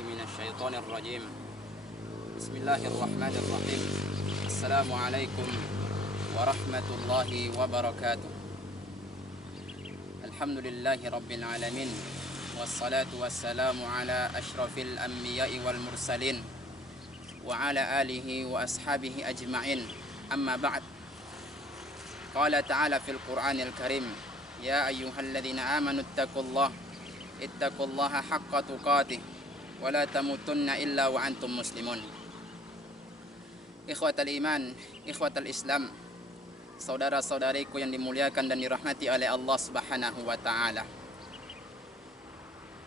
من الشيطان الرجيم. بسم الله الرحمن الرحيم. السلام عليكم ورحمة الله وبركاته. الحمد لله رب العالمين، والصلاة والسلام على أشرف الأنبياء والمرسلين وعلى آله وأصحابه أجمعين. أما بعد، قال تعالى في القرآن الكريم: يا أيها الذين آمنوا اتقوا الله حق تقاته ولا تموتن إلا وأنتم مسلمون. Ikhwatal iman, ikhwatal Islam, saudara-saudariku yang dimuliakan dan dirahmati oleh Allah Subhanahu wa taala.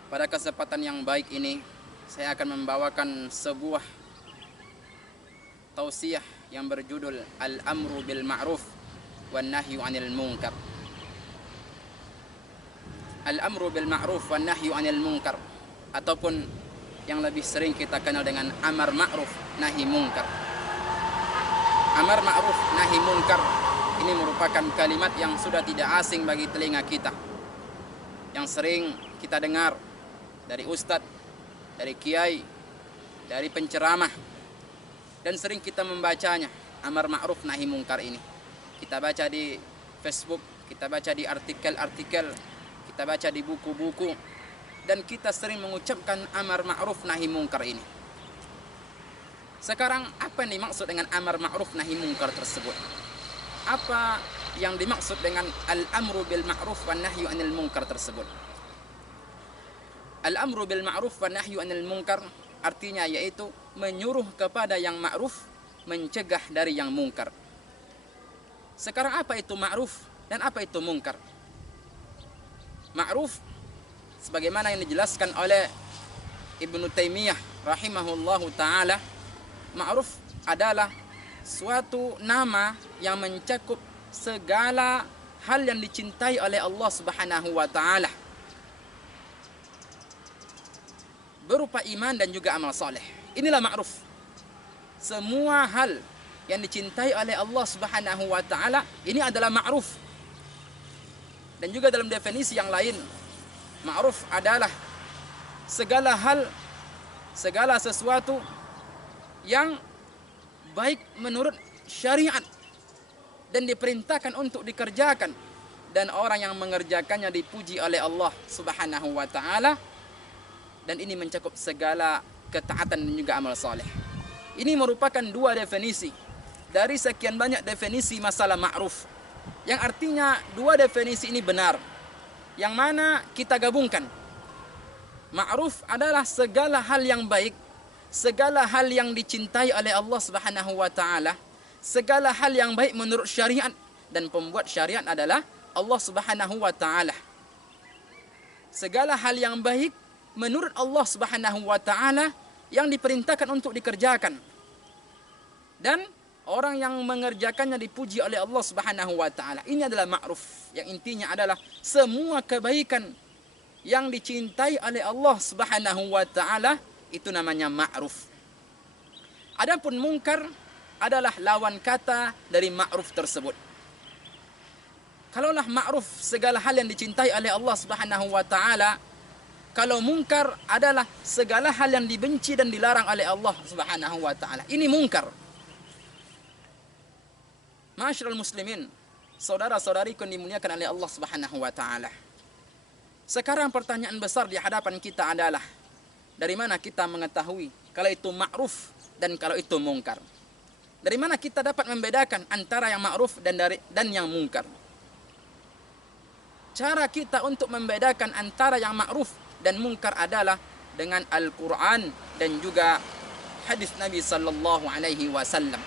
Pada kesempatan yang baik ini, saya akan membawakan sebuah tausiah yang berjudul Al-Amru bil Ma'ruf wan Nahyu 'anil Munkar. Al-Amru bil Ma'ruf wan Nahyu 'anil Munkar, ataupun yang lebih sering kita kenal dengan amar ma'ruf nahi munkar. Amar ma'ruf nahi munkar ini merupakan kalimat yang sudah tidak asing bagi telinga kita, yang sering kita dengar dari ustadz, dari kiai, dari penceramah, dan sering kita membacanya. Amar ma'ruf nahi munkar ini kita baca di Facebook, kita baca di artikel-artikel, kita baca di buku-buku, dan kita sering mengucapkan amar ma'ruf nahi munkar ini. Sekarang apa yang dimaksud dengan amar ma'ruf nahi munkar tersebut? Apa yang dimaksud dengan al-amru bil ma'ruf wan nahyu 'anil munkar tersebut? Al-amru bil ma'ruf wan nahyu 'anil munkar artinya yaitu menyuruh kepada yang ma'ruf, mencegah dari yang munkar. Sekarang apa itu ma'ruf dan apa itu munkar? Ma'ruf sebagaimana yang dijelaskan oleh Ibnu Taimiyah rahimahullahu taala, ma'ruf adalah suatu nama yang mencakup segala hal yang dicintai oleh Allah Subhanahu wa taala, berupa iman dan juga amal saleh. Inilah ma'ruf. Semua hal yang dicintai oleh Allah Subhanahu wa taala ini adalah ma'ruf. Dan juga dalam definisi yang lain, ma'ruf adalah segala hal, segala sesuatu yang baik menurut syariat dan diperintahkan untuk dikerjakan, dan orang yang mengerjakannya dipuji oleh Allah Subhanahu wa taala, dan ini mencakup segala ketaatan dan juga amal saleh. Ini merupakan dua definisi dari sekian banyak definisi masalah ma'ruf, yang artinya dua definisi ini benar, yang mana kita gabungkan. Ma'ruf adalah segala hal yang baik, segala hal yang dicintai oleh Allah Subhanahu wa taala, segala hal yang baik menurut syariat, dan pembuat syariat adalah Allah Subhanahu wa taala. Segala hal yang baik menurut Allah Subhanahu wa taala yang diperintahkan untuk dikerjakan, dan orang yang mengerjakannya dipuji oleh Allah Subhanahu wa taala. Ini adalah ma'ruf, yang intinya adalah semua kebaikan yang dicintai oleh Allah Subhanahu wa taala, itu namanya ma'ruf. Adapun munkar adalah lawan kata dari ma'ruf tersebut. Kalaulah ma'ruf segala hal yang dicintai oleh Allah Subhanahu wa taala, kalau munkar adalah segala hal yang dibenci dan dilarang oleh Allah Subhanahu wa taala. Ini munkar. Ma'asyiral muslimin, saudara-saudariku yang dimuliakan oleh Allah Subhanahu wa taala. Sekarang pertanyaan besar di hadapan kita adalah, dari mana kita mengetahui kalau itu ma'ruf dan kalau itu munkar? Dari mana kita dapat membedakan antara yang ma'ruf dan yang munkar? Cara kita untuk membedakan antara yang ma'ruf dan munkar adalah dengan Al-Quran dan juga hadis Nabi sallallahu alaihi wasallam.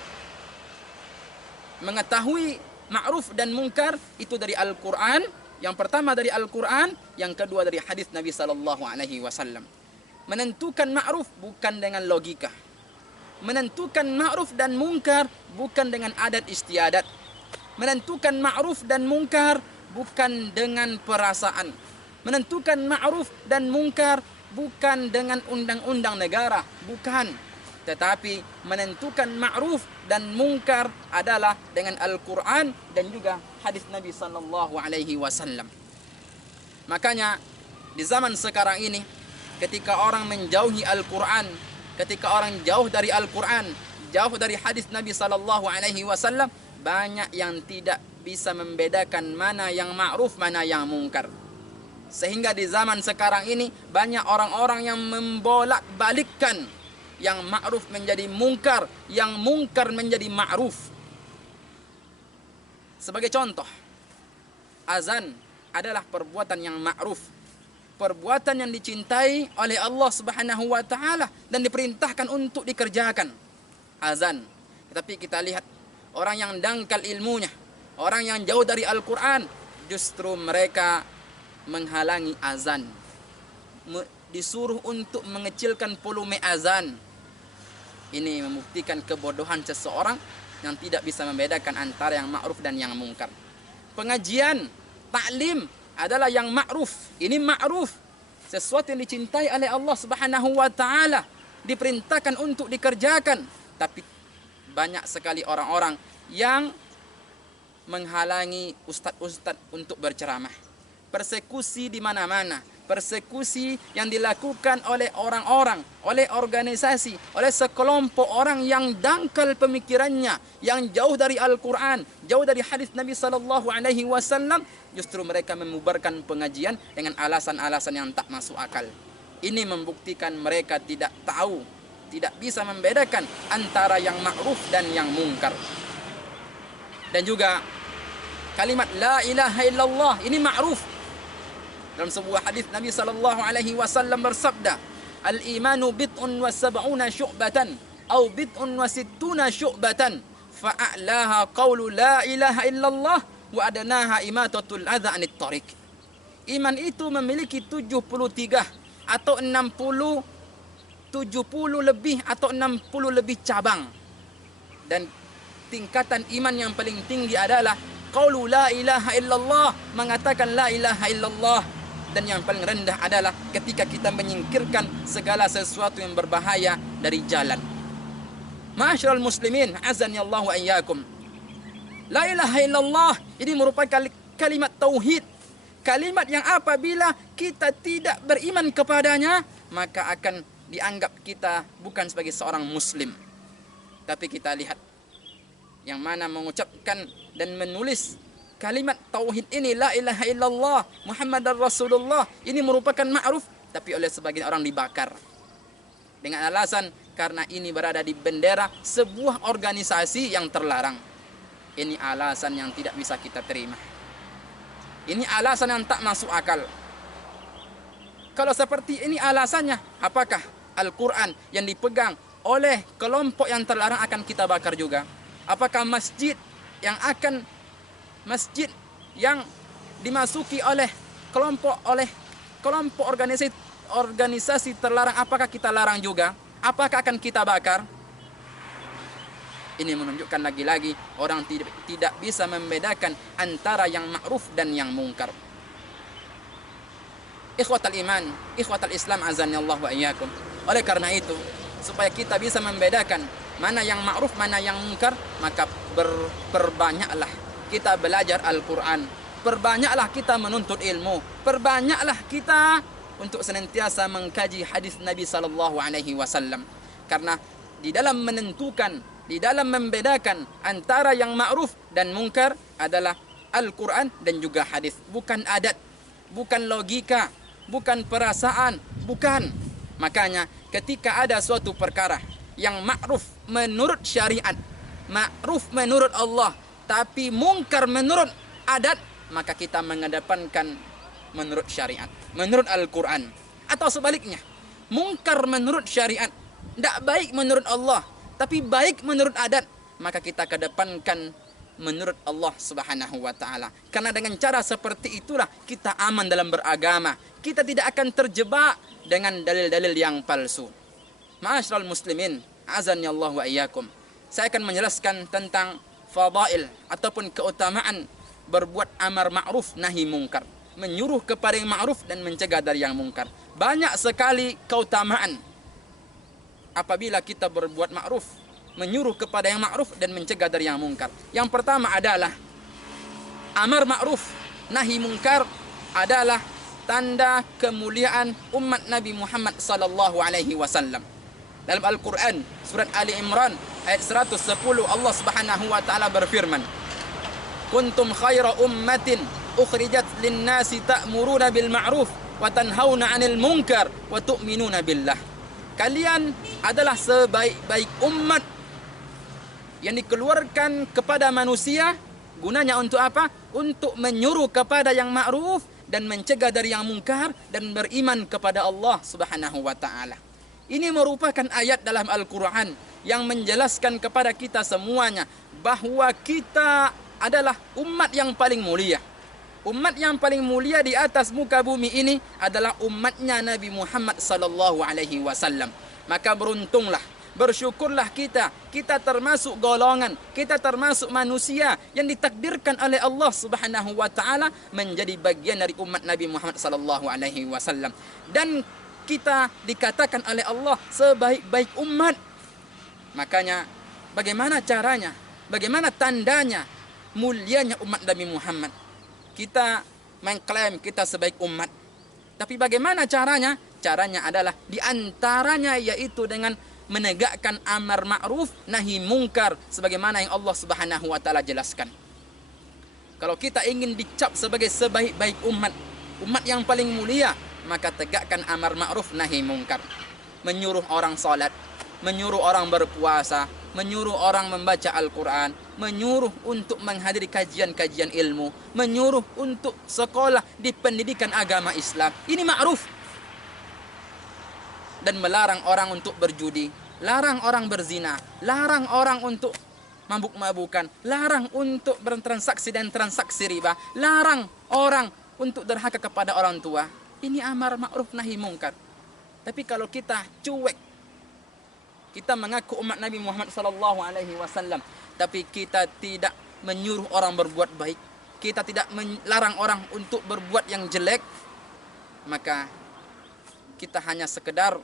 Mengetahui ma'ruf dan munkar itu dari Al-Quran, yang pertama dari Al-Quran, yang kedua dari hadis Nabi sallallahu alaihi wasallam. Menentukan ma'ruf bukan dengan logika. Menentukan ma'ruf dan munkar bukan dengan adat istiadat. Menentukan ma'ruf dan munkar bukan dengan perasaan. Menentukan ma'ruf dan munkar bukan dengan undang-undang negara, bukan. Tetapi menentukan ma'ruf dan munkar adalah dengan Al-Quran dan juga hadis Nabi sallallahu alaihi wasallam. Makanya di zaman sekarang ini ketika orang menjauhi Al-Quran, ketika orang jauh dari Al-Quran, jauh dari hadis Nabi sallallahu alaihi wasallam, banyak yang tidak bisa membedakan mana yang ma'ruf, mana yang mungkar. Sehingga di zaman sekarang ini banyak orang-orang yang membolak-balikkan yang ma'ruf menjadi mungkar, yang mungkar menjadi ma'ruf. Sebagai contoh, azan adalah perbuatan yang ma'ruf, perbuatan yang dicintai oleh Allah Subhanahu wa taala dan diperintahkan untuk dikerjakan. Azan. Tetapi kita lihat orang yang dangkal ilmunya, orang yang jauh dari Al-Quran, justru mereka menghalangi azan, disuruh untuk mengecilkan volume azan. Ini membuktikan kebodohan seseorang yang tidak bisa membedakan antara yang ma'ruf dan yang mungkar. Pengajian, taklim adalah yang ma'ruf. Ini ma'ruf, sesuatu yang dicintai oleh Allah Subhanahu wa taala, diperintahkan untuk dikerjakan. Tapi banyak sekali orang-orang yang menghalangi ustadz-ustadz untuk berceramah. Persekusi di mana-mana, persekusi yang dilakukan oleh orang-orang, oleh organisasi, oleh sekelompok orang yang dangkal pemikirannya, yang jauh dari Al-Quran, jauh dari hadis Nabi sallallahu alaihi wasallam, justru mereka membubarkan pengajian dengan alasan-alasan yang tak masuk akal. Ini membuktikan mereka tidak tahu, tidak bisa membedakan antara yang ma'ruf dan yang mungkar. Dan juga kalimat la ilaha illallah ini ma'ruf. Dalam sebuah hadis Nabi sallallahu alaihi wasallam bersabda, "Al-imanu bid'un wa sab'una syu'batan aw bid'un wa sittuna syu'batan, fa'alaha qawlu la ilaha illallah wa adnaha imatatul adza 'anit thariq." Iman itu memiliki 73 atau 60, 70 lebih atau 60 lebih cabang. Dan tingkatan iman yang paling tinggi adalah qaulu la ilaha illallah, mengatakan la ilaha illallah. Dan yang paling rendah adalah ketika kita menyingkirkan segala sesuatu yang berbahaya dari jalan. Ma'asyiral muslimin, azani Allah wa iyyakum. La ilaha illallah ini merupakan kalimat tauhid. Kalimat yang apabila kita tidak beriman kepadanya, maka akan dianggap kita bukan sebagai seorang muslim. Tapi kita lihat yang mana mengucapkan dan menulis kalimat tauhid ini, la ilaha illallah Muhammadar Rasulullah, ini merupakan ma'ruf, tapi oleh sebagian orang dibakar dengan alasan karena ini berada di bendera sebuah organisasi yang terlarang. Ini alasan yang tidak bisa kita terima. Ini alasan yang tak masuk akal. Kalau seperti ini alasannya, apakah Al-Quran yang dipegang oleh kelompok yang terlarang akan kita bakar juga? Apakah masjid yang dimasuki oleh kelompok organisasi terlarang, apakah kita larang juga? Apakah akan kita bakar? Ini menunjukkan lagi-lagi orang tidak bisa membedakan antara yang ma'ruf dan yang mungkar. Ikhwatal iman, ikhwatal Islam, azani Allah wa iyyakum. Oleh karena itu, supaya kita bisa membedakan mana yang ma'ruf, mana yang mungkar, maka perbanyaklah kita belajar Al-Quran, perbanyaklah kita menuntut ilmu, perbanyaklah kita untuk senantiasa mengkaji hadis Nabi sallallahu alaihi wasallam. Karena di dalam menentukan, di dalam membedakan antara yang ma'ruf dan mungkar adalah Al-Quran dan juga hadis, bukan adat, bukan logika, bukan perasaan, bukan. Makanya ketika ada suatu perkara yang ma'ruf menurut syariat, ma'ruf menurut Allah, tapi mungkar menurut adat, maka kita mengedepankan menurut syariat, menurut Al-Quran. Atau sebaliknya, mungkar menurut syariat, tidak baik menurut Allah, tapi baik menurut adat, maka kita kedepankan menurut Allah Subhanahu wa ta'ala. Karena dengan cara seperti itulah kita aman dalam beragama. Kita tidak akan terjebak dengan dalil-dalil yang palsu. Ma'asyiral muslimin, azani Allah wa iyyakum. Saya akan menjelaskan tentang fadail ataupun keutamaan berbuat amar ma'ruf nahi mungkar, menyuruh kepada yang ma'ruf dan mencegah dari yang mungkar. Banyak sekali keutamaan apabila kita berbuat ma'ruf, menyuruh kepada yang ma'ruf dan mencegah dari yang mungkar. Yang pertama adalah amar ma'ruf nahi mungkar adalah tanda kemuliaan umat Nabi Muhammad sallallahu alaihi wasallam. Dalam Al-Quran, surat Ali Imran ayat 110, Allah Subhanahu wa taala berfirman, "Kuntum khaira ummatin ukhrijat lin-nasi ta'muruna bil ma'ruf wa tanhauna 'anil munkar wa tu'minuna billah." Kalian adalah sebaik-baik umat yang dikeluarkan kepada manusia. Gunanya untuk apa? Untuk menyuruh kepada yang ma'ruf dan mencegah dari yang mungkar dan beriman kepada Allah Subhanahu wa taala. Ini merupakan ayat dalam Al-Quran yang menjelaskan kepada kita semuanya bahwa kita adalah umat yang paling mulia. Umat yang paling mulia di atas muka bumi ini adalah umatnya Nabi Muhammad sallallahu alaihi wasallam. Maka beruntunglah, bersyukurlah kita termasuk golongan, kita termasuk manusia yang ditakdirkan oleh Allah Subhanahu wa taala menjadi bagian dari umat Nabi Muhammad sallallahu alaihi wasallam. Dan kita dikatakan oleh Allah sebaik-baik umat. Makanya bagaimana caranya? Bagaimana tandanya mulianya umat Nabi Muhammad? Kita mengklaim kita sebaik umat. Tapi bagaimana caranya? Caranya adalah diantaranya yaitu dengan menegakkan amar ma'ruf nahi mungkar sebagaimana yang Allah Subhanahu wa taala jelaskan. Kalau kita ingin dicap sebagai sebaik-baik umat, umat yang paling mulia, maka tegakkan amar ma'ruf nahi mungkar. Menyuruh orang salat, menyuruh orang berpuasa, menyuruh orang membaca Al-Quran, menyuruh untuk menghadiri kajian-kajian ilmu, menyuruh untuk sekolah di pendidikan agama Islam. Ini ma'ruf. Dan melarang orang untuk berjudi, larang orang berzina, larang orang untuk mabuk-mabukan, larang untuk bertransaksi dan transaksi riba, larang orang untuk derhaka kepada orang tua. Ini amar ma'ruf nahi mungkar. Tapi kalau kita cuek, kita mengaku umat Nabi Muhammad sallallahu alaihi wasallam, tapi kita tidak menyuruh orang berbuat baik, kita tidak melarang orang untuk berbuat yang jelek, maka kita hanya sekedar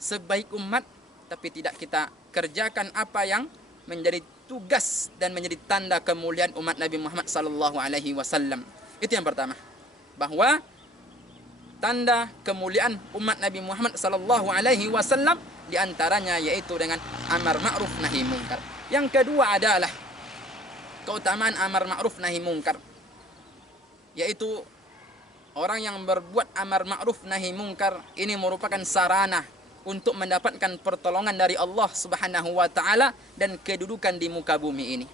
sebaik umat, tapi tidak kita kerjakan apa yang menjadi tugas dan menjadi tanda kemuliaan umat Nabi Muhammad sallallahu alaihi wasallam. Itu yang pertama. Bahwa tanda kemuliaan umat Nabi Muhammad sallallahu alaihi wasallam di antaranya yaitu dengan amar ma'ruf nahi mungkar. Yang kedua adalah keutamaan amar ma'ruf nahi mungkar, yaitu orang yang berbuat amar ma'ruf nahi mungkar ini merupakan sarana untuk mendapatkan pertolongan dari Allah Subhanahu wa taala dan kedudukan di muka bumi ini.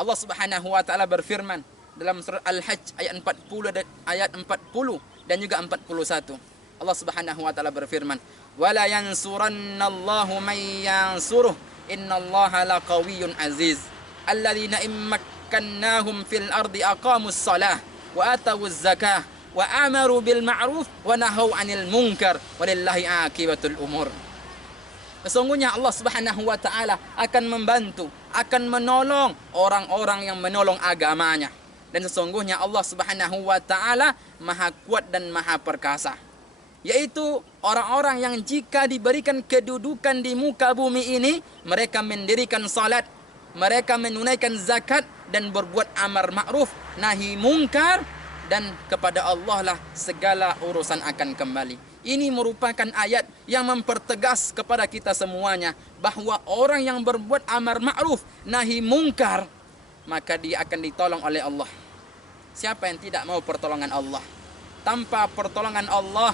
Allah Subhanahu wa taala berfirman dalam surah Al-Hajj ayat 40 dan juga 41. Allah Subhanahu wa taala berfirman, "Wala yansurannallahu may yansuruh, innallaha laqawiyyun aziz. Alladzina immakkannahum fil ardi aqamus shalah wa atawuz zakah wa amaru bil ma'ruf wa nahau 'anil munkar walillahi 'aqibatul umur." Sesungguhnya Allah Subhanahu wa taala akan membantu, akan menolong orang-orang yang menolong agamanya. Dan sesungguhnya Allah Subhanahu wa taala Maha kuat dan Maha perkasa. Yaitu orang-orang yang jika diberikan kedudukan di muka bumi ini, mereka mendirikan salat, mereka menunaikan zakat dan berbuat amar ma'ruf nahi mungkar, dan kepada Allah lah segala urusan akan kembali. Ini merupakan ayat yang mempertegas kepada kita semuanya bahwa orang yang berbuat amar ma'ruf nahi mungkar, maka dia akan ditolong oleh Allah. Siapa yang tidak mau pertolongan Allah? Tanpa pertolongan Allah,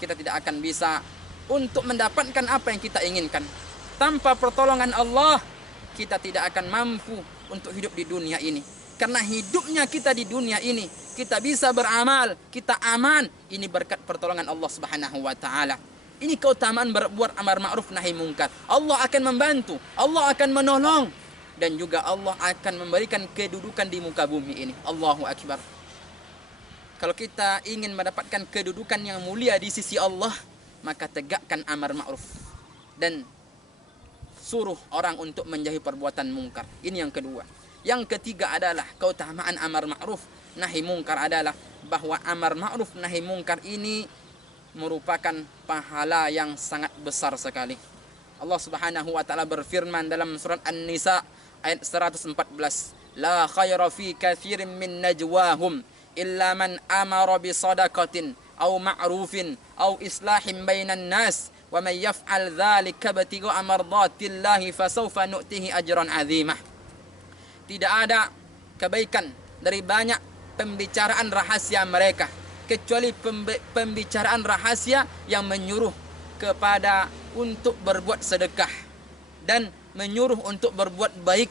kita tidak akan bisa untuk mendapatkan apa yang kita inginkan. Tanpa pertolongan Allah, kita tidak akan mampu untuk hidup di dunia ini. Karena hidupnya kita di dunia ini, kita bisa beramal, kita aman, ini berkat pertolongan Allah Subhanahu wa taala. Ini keutamaan berbuat amar ma'ruf nahi mungkar. Allah akan membantu, Allah akan menolong, dan juga Allah akan memberikan kedudukan di muka bumi ini. Allahu Akbar. Kalau kita ingin mendapatkan kedudukan yang mulia di sisi Allah, maka tegakkan amar ma'ruf dan suruh orang untuk menjauhi perbuatan mungkar. Ini yang kedua. Yang ketiga adalah keutamaan amar ma'ruf nahi mungkar adalah bahwa amar ma'ruf nahi mungkar ini merupakan pahala yang sangat besar sekali. Allah Subhanahu wa taala berfirman dalam surat An-Nisa ayat 114, "La khaira fi katsirin min najwahum illa man amara bi sadaqatin aw ma'rufin aw islahin bainan nas wa man yaf'al dzalika ibtigha'a mardatillahi fasawfa nu'tihi ajran 'azimah. Tidak ada kebaikan dari banyak pembicaraan rahasia mereka kecuali pembicaraan rahasia yang menyuruh kepada untuk berbuat sedekah dan menyuruh untuk berbuat baik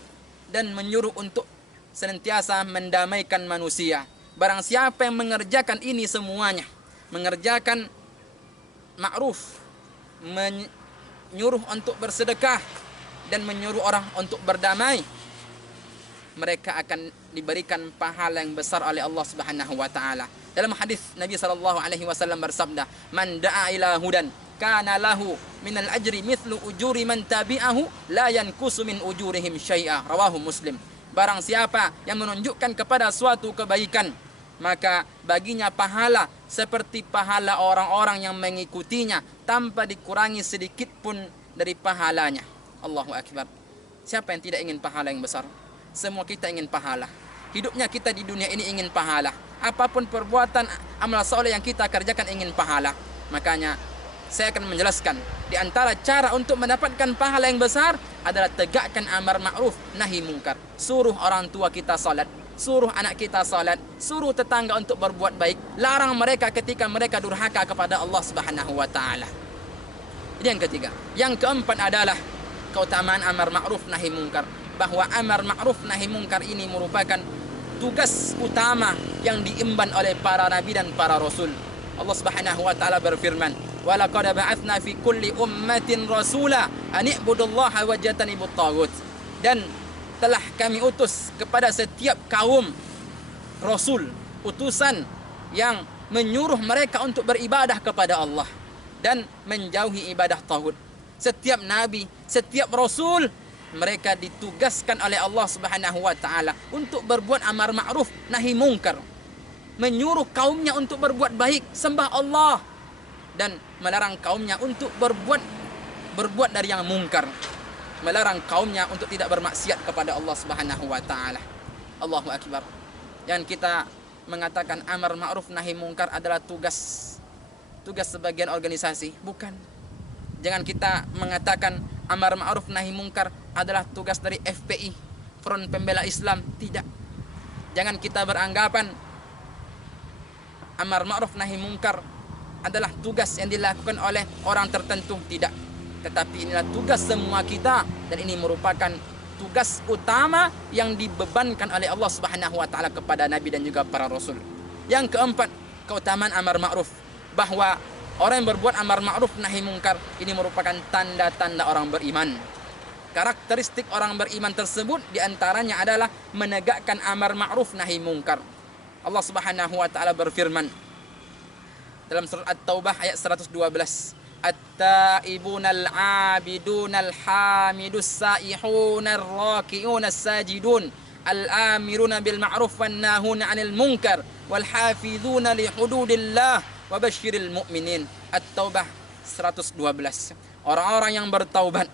dan menyuruh untuk senantiasa mendamaikan manusia. Barang siapa yang mengerjakan ini semuanya, mengerjakan ma'ruf, menyuruh untuk bersedekah dan menyuruh orang untuk berdamai, mereka akan diberikan pahala yang besar oleh Allah Subhanahu wa taala. Dalam hadis Nabi sallallahu alaihi wasallam bersabda, "Man da'a ila hudan kana lahu minal ajri mithlu ujuri man tabi'ahu la yankusu min ujurihim syai'a." Rawahu Muslim. Barang siapa yang menunjukkan kepada suatu kebaikan, maka baginya pahala seperti pahala orang-orang yang mengikutinya tanpa dikurangi sedikit pun dari pahalanya. Allahu akbar. Siapa yang tidak ingin pahala yang besar? Semua kita ingin pahala. Hidupnya kita di dunia ini ingin pahala. Apapun perbuatan amal soleh yang kita kerjakan ingin pahala. Makanya saya akan menjelaskan di antara cara untuk mendapatkan pahala yang besar adalah tegakkan amar ma'ruf nahi mungkar. Suruh orang tua kita salat, suruh anak kita salat, suruh tetangga untuk berbuat baik, larang mereka ketika mereka durhaka kepada Allah Subhanahu wa taala. Ini yang ketiga. Yang keempat adalah keutamaan amar ma'ruf nahi mungkar. Bahwa amar ma'ruf nahi mungkar ini merupakan tugas utama yang diemban oleh para nabi dan para rasul. Allah Subhanahu wa taala berfirman, "Wa laqad ba'atsna fi kulli ummatin rasula an i'budullaha wa jatanibut taghut." Dan telah kami utus kepada setiap kaum rasul, utusan yang menyuruh mereka untuk beribadah kepada Allah dan menjauhi ibadah taghut. Setiap nabi, setiap rasul, mereka ditugaskan oleh Allah Subhanahu wa taala untuk berbuat amar ma'ruf nahi mungkar, menyuruh kaumnya untuk berbuat baik, sembah Allah, dan melarang kaumnya untuk berbuat dari yang mungkar, melarang kaumnya untuk tidak bermaksiat kepada Allah Subhanahu wa taala. Allahu akbar. Yang kita mengatakan amar ma'ruf nahi mungkar adalah tugas sebagian organisasi, bukan. Jangan kita mengatakan amar ma'ruf nahi mungkar adalah tugas dari FPI, Front Pembela Islam. Tidak. Jangan kita beranggapan amar ma'ruf nahi mungkar adalah tugas yang dilakukan oleh orang tertentu. Tidak. Tetapi inilah tugas semua kita, dan ini merupakan tugas utama yang dibebankan oleh Allah Subhanahu wa taala kepada nabi dan juga para rasul. Yang keempat, keutamaan amar ma'ruf, bahwa orang yang berbuat amar ma'ruf nahi mungkar ini merupakan tanda-tanda orang beriman. Karakteristik orang beriman tersebut diantaranya adalah menegakkan amar ma'ruf nahi mungkar. Allah Subhanahu wa taala berfirman dalam surat At-Taubah ayat 112, "At-taibunal 'abidunal hamidus saihunal raki'unas sajidun al-amiruna bil ma'ruf wan nahuna 'anil munkar wal hafizuna li hududillah wa basyiril mu'minin." At-Taubah 112. Orang-orang yang bertaubat,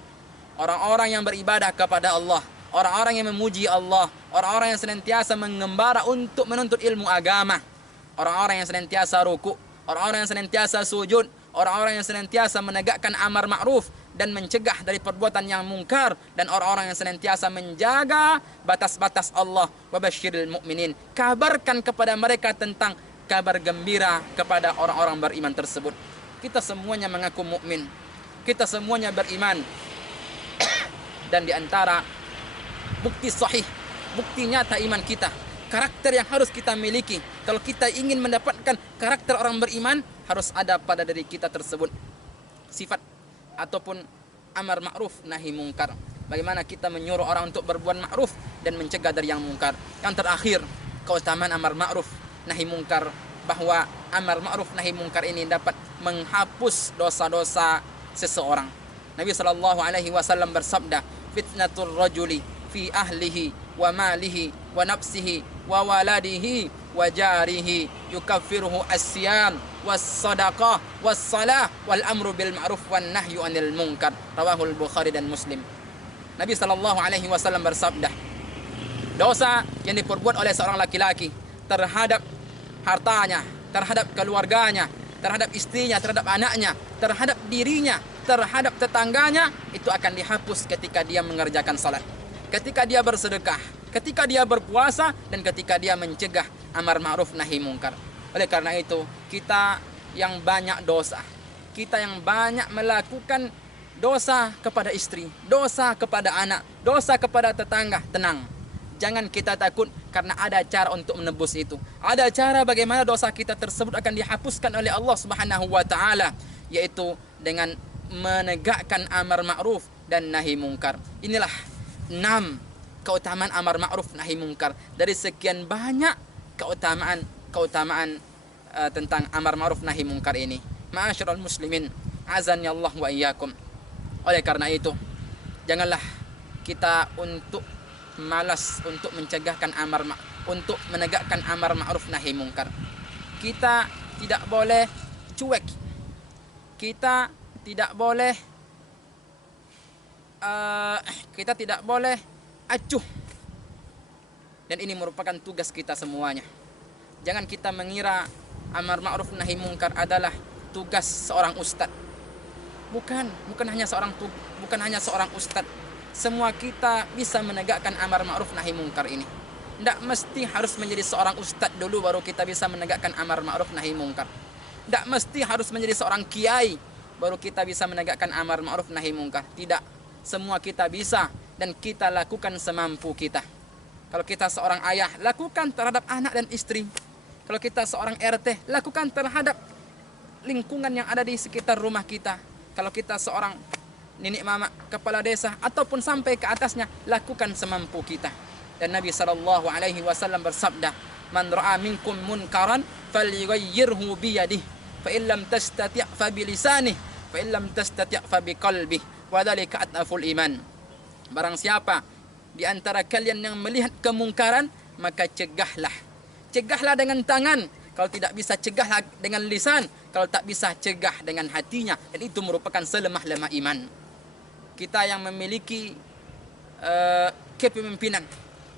orang-orang yang beribadah kepada Allah, orang-orang yang memuji Allah, orang-orang yang senantiasa mengembara untuk menuntut ilmu agama, orang-orang yang senantiasa ruku', orang-orang yang senantiasa sujud, orang-orang yang senantiasa menegakkan amar ma'ruf dan mencegah dari perbuatan yang mungkar, dan orang-orang yang senantiasa menjaga batas-batas Allah. Wa basyiril mu'minin. Kabarkan kepada mereka tentang kabar gembira kepada orang-orang beriman tersebut. Kita semuanya mengaku mukmin, kita semuanya beriman. Dan diantara bukti sahih, bukti nyata iman kita, karakter yang harus kita miliki, kalau kita ingin mendapatkan karakter orang beriman, harus ada pada diri kita tersebut sifat ataupun amar ma'ruf nahi mungkar. Bagaimana kita menyuruh orang untuk berbuat ma'ruf dan mencegah dari yang mungkar. Yang terakhir, keutamaan amar ma'ruf nahi mungkar, bahwa amar ma'ruf nahi mungkar ini dapat menghapus dosa-dosa seseorang. Nabi sallallahu alaihi wasallam bersabda, "Fitnatur rajuli fi ahlihi wa malihi wa nafsihi wa waladihi wa jarihi yukaffiruhu as-siyam was sadaqah was salah wal amru bil ma'ruf wan nahyu anil munkar." Rawahul Bukhari dan Muslim. Nabi sallallahu alaihi wasallam bersabda, dosa yang diperbuat oleh seorang laki-laki terhadap hartanya, terhadap keluarganya, terhadap istrinya, terhadap anaknya, terhadap dirinya, terhadap tetangganya, itu akan dihapus ketika dia mengerjakan salat, ketika dia bersedekah, ketika dia berpuasa, dan ketika dia mencegah amar ma'ruf nahi mungkar. Oleh karena itu, kita yang banyak dosa, kita yang banyak melakukan dosa kepada istri, dosa kepada anak, dosa kepada tetangga, tenang. Jangan kita takut, karena ada cara untuk menebus itu. Ada cara bagaimana dosa kita tersebut akan dihapuskan oleh Allah Subhanahu wa taala, yaitu dengan menegakkan amar ma'ruf dan nahi mungkar. Inilah 6 keutamaan amar ma'ruf nahi mungkar dari sekian banyak keutamaan tentang amar ma'ruf nahi mungkar ini. Ma'asyiral muslimin, azani Allah wa iyyakum. Oleh karena itu, janganlah kita untuk malas untuk untuk menegakkan amar ma'ruf nahi mungkar. Kita tidak boleh cuek. Kita tidak boleh acuh. Dan ini merupakan tugas kita semuanya. Jangan kita mengira amar ma'ruf nahi mungkar adalah tugas seorang ustadz. Bukan hanya seorang ustadz. Semua kita bisa menegakkan amar ma'ruf nahi mungkar ini. Tidak mesti harus menjadi seorang ustadz dulu baru kita bisa menegakkan amar ma'ruf nahi mungkar. Tidak mesti harus menjadi seorang kiai baru kita bisa menegakkan amar ma'ruf nahi mungkar. Tidak, semua kita bisa dan kita lakukan semampu kita. Kalau kita seorang ayah, lakukan terhadap anak dan istri. Kalau kita seorang RT, lakukan terhadap lingkungan yang ada di sekitar rumah kita. Kalau kita seorang nenek mama, kepala desa, ataupun sampai ke atasnya, lakukan semampu kita. Dan Nabi SAW bersabda, "Man ra'a minkum munkaran falyughayyirhu biyadihi, fa in lam tastati' fa bilisanihi, fa in lam tastati' fa biqalbihi, wa dzalika ataful iman." Barang siapa di antara kalian yang melihat kemungkaran, maka cegahlah. Cegahlah dengan tangan. Kalau tidak bisa, cegahlah dengan lisan. Kalau tak bisa, cegah dengan hatinya. Dan itu merupakan selemah-lemah iman. Kita yang memiliki kepemimpinan,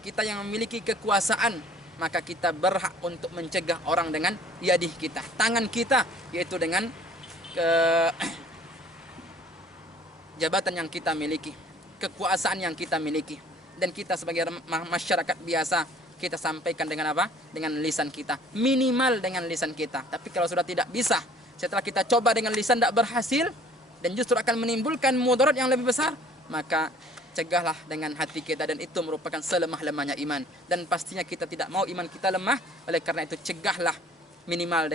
kita yang memiliki kekuasaan, maka kita berhak untuk mencegah orang dengan yadih kita, tangan kita, yaitu dengan jabatan yang kita miliki, kekuasaan yang kita miliki. Dan kita sebagai masyarakat biasa, kita sampaikan dengan apa? Dengan lisan kita. Minimal dengan lisan kita. Tapi kalau sudah tidak bisa, setelah kita coba dengan lisan tidak berhasil, dan justru akan menimbulkan mudarat yang lebih besar, maka cegahlah dengan hati kita. Dan itu merupakan selemah-lemahnya iman. Dan pastinya kita tidak mau iman kita lemah. Oleh karena itu, cegahlah minimal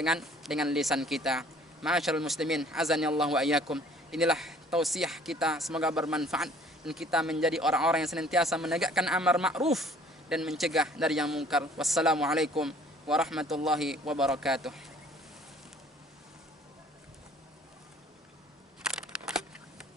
dengan lisan kita. Ma'asyarul muslimin, azani Allah wa iyyakum. Inilah tausiah kita, semoga bermanfaat. Dan kita menjadi orang-orang yang senantiasa menegakkan amar ma'ruf dan mencegah dari yang mungkar. Wassalamualaikum warahmatullahi wabarakatuh.